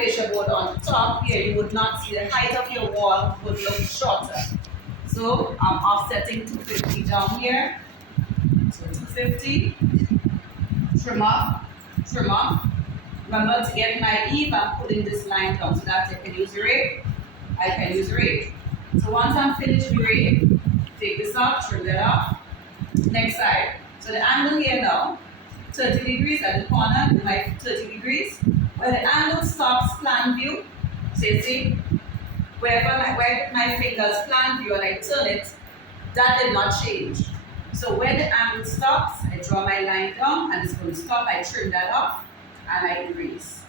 fascia board on top here, you would not see the height of your wall would look shorter. So I'm offsetting 250 down here. So 250, trim off, trim off. Remember to get my eve, I'm pulling this line down so that I can use the rake. I can use the rake. So once I'm finished with the rake, take this off, trim that off. Next side. So the angle here now, 30 degrees at the corner with my 30 degrees. Where the angle stops plan view, so you see, where my fingers plan view and I turn it, that did not change. So where the angle stops, I draw my line down and it's going to stop. I trim that off and I erase.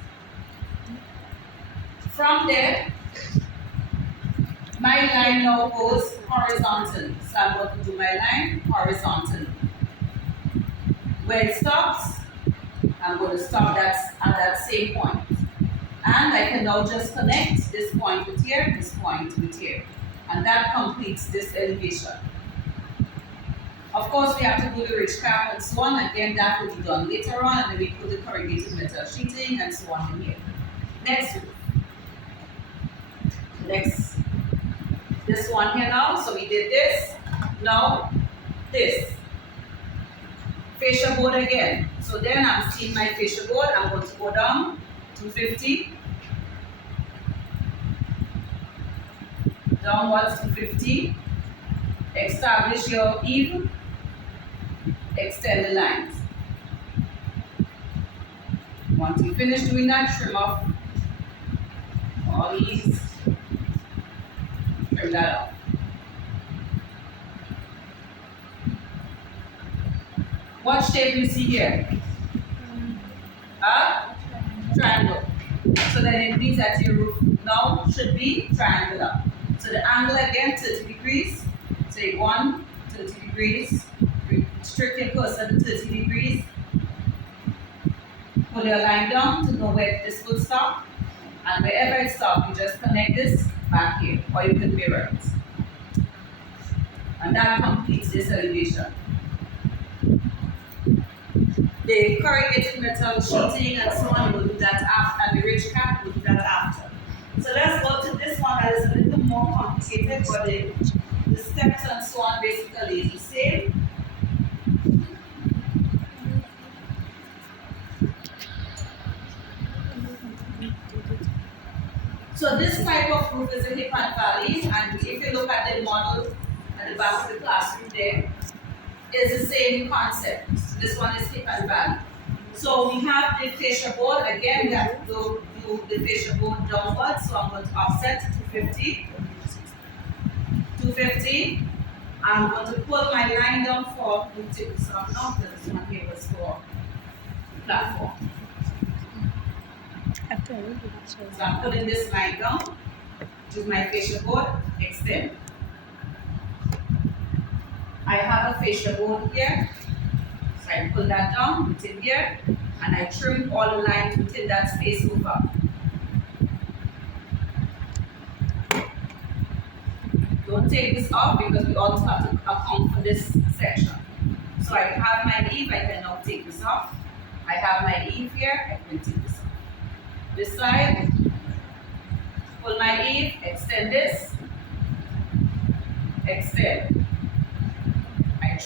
From there, my line now goes horizontally. So I'm going to do my line horizontally. Where it stops, I'm going to stop that at that same point. And I can now just connect this point with here, this point with here. And that completes this elevation. Of course, we have to do the ridge cap and so on. Again, that will be done later on. And then we put the corrugated metal sheeting and so on in here. Next, this one here now. So we did this. Now, this. Fascia board again. So then I'm seeing my fascia board. I'm going to go down 250. Downwards 250. Establish your eve. Extend the lines. Once you finish doing that, trim off all these. Trim that off. What shape do you see here? A triangle. So then it means that your roof now should be triangular. So the angle again, 30 degrees. Take 1, 30 degrees. Restrict your cursor to 30 degrees. Pull your line down to know where this will stop. And wherever it stops, you just connect this back here. Or you can mirror it. And that completes this elevation. The corrugated metal sheeting and so on, we'll do that after, and the ridge cap, we'll do that after. So let's go to this one that is a little more complicated, but the steps and so on basically is the same. So this type of roof is a hip and valley, and if you look at the model at the back of the classroom there, is the same concept. This one is hip and valley. So we have the fascia board. Again, we have to do the fascia board downwards. So I'm going to offset 250. 250. I'm going to pull my line down for the tip. So I'm not because this one here was for platform. So I'm pulling this line down to my fascia board, extend. I have a fascia board here, so I pull that down within here, and I trim all the lines within that space over. Don't take this off because we also have to account for this section. So I have my eve, I can now take this off. I have my eve here, I can take this off. This side, pull my eve, extend this, extend.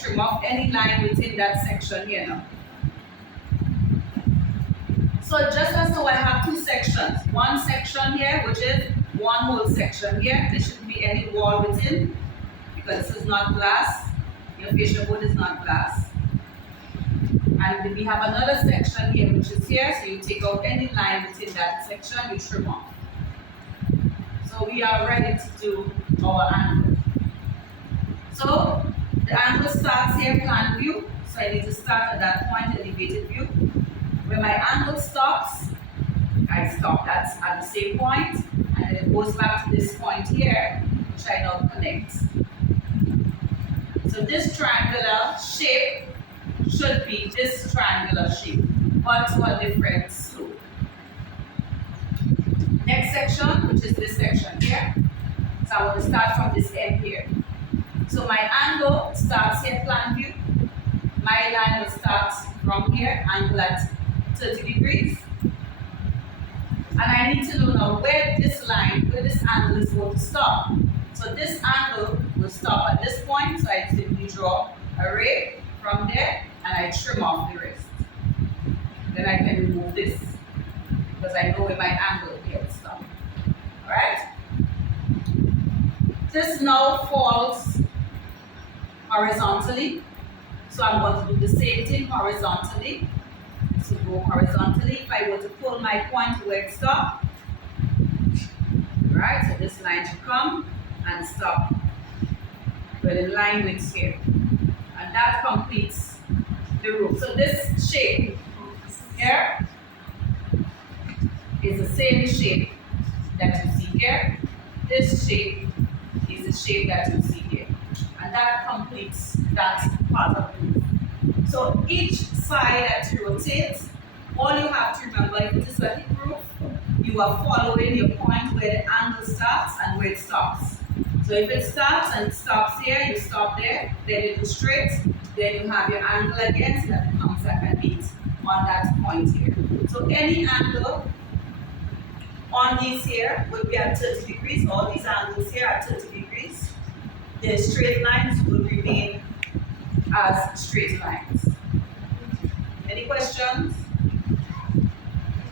Trim off any line within that section here now. So just as though I have two sections. One section here, which is one whole section here. There shouldn't be any wall within because this is not glass. Your fascia board is not glass. And we have another section here, which is here. So you take out any line within that section, you trim off. So we are ready to do our angle. So the angle starts here, plan view. So I need to start at that point, elevated view. Where my angle stops, I stop. That's at the same point, and then it goes back to this point here, which I now connect. So this triangular shape should be this triangular shape, but to a different slope. Next section, which is this section here. So I want to start from this end here. So my angle starts here, plan view. My line will start from here, angle at 30 degrees. And I need to know now where this line, where this angle is going to stop. So this angle will stop at this point, so I simply draw a ray from there and I trim off the rest. Then I can remove this because I know where my angle here will stop. Alright? This now falls horizontally. So I'm going to do the same thing horizontally. So go horizontally. If I were to pull my point where it stops, right? So this line should come and stop well in line with here. And that completes the roof. So this shape here is the same shape that you see here. This shape is the shape that you see here. And that completes that part of the roof. So each side that you rotate, all you have to remember, if it is a hip roof, you are following your point where the angle starts and where it stops. So if it starts and it stops here, you stop there, then you go straight, then you have your angle again, so that it comes back and meets on that point here. So any angle on these here would be at 30 degrees. All these angles here are 30 degrees. The straight lines will remain as straight lines. Any questions?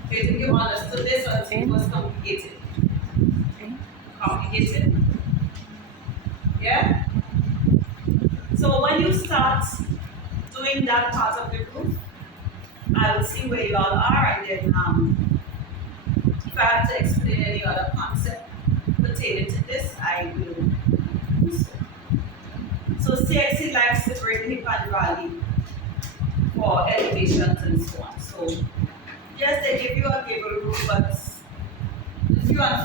Okay, to be honest, so this one was complicated. Complicated? Yeah? So when you start doing that part of the roof, I will see where you all are, and then if I have to explain any other concept pertaining to this, I will do so. So CXC likes to break hip and valley for elevations and so on. So yes, they give you a gable roof, but if you want to